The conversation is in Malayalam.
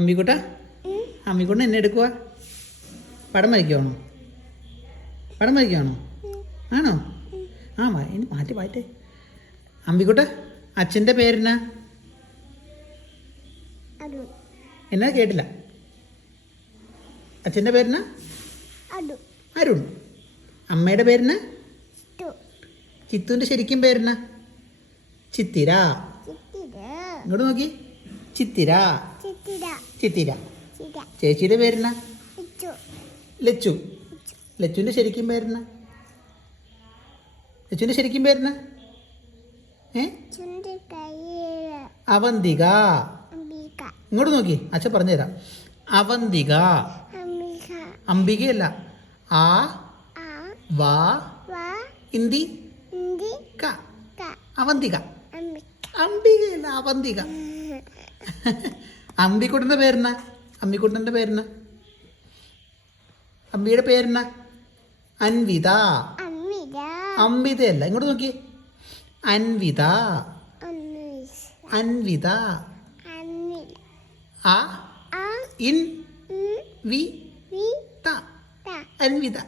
അമ്മിക്കുട്ട അമ്മിക്കുട്ടൻ എന്നെ എടുക്കുക പടം വരയ്ക്കുവാണോ പടം വരയ്ക്കുവാണോ ആണോ ഇനി മാറ്റി മാറ്റേ അമ്മിക്കുട്ട അച്ഛൻ്റെ പേരെന്നാ എന്നാ കേട്ടില്ല അച്ഛൻ്റെ പേരെന്നാ അരുൺ അമ്മയുടെ പേരെന്നാ ചിത്തുവിൻ്റെ ശരിക്കും പേരെന്നാ ചിത്തിര ഇങ്ങോട്ട് നോക്കി ചിത്തിര ചിത്തിര ചേച്ചിയുടെ പേരെന്നാ ലച്ചു ലച്ചുവിൻ്റെ ശരിക്കും പേരെന്നാ ലച്ചുവിൻ്റെ ശരിക്കും പേരെന്നാ അവന്തിക ഇങ്ങോട്ട് നോക്കി അച്ഛൻ പറഞ്ഞു തരാം അവന്തിക അംബികയല്ല ആ വാ ഇന്ദി ക അവന്തിക അംബികയല്ല അവന്തിക അമ്പിക്കുട്ടൻ്റെ പേരെന്നാ അമ്മിക്കുട്ടൻ്റെ പേരെന്നാ അമ്പിയുടെ പേരെന്നാ അൻവിത അംവിതയല്ല ഇങ്ങോട്ട് നോക്കി അൻവിത അൻവിത ആ ഇൻ വി ത അൻവിത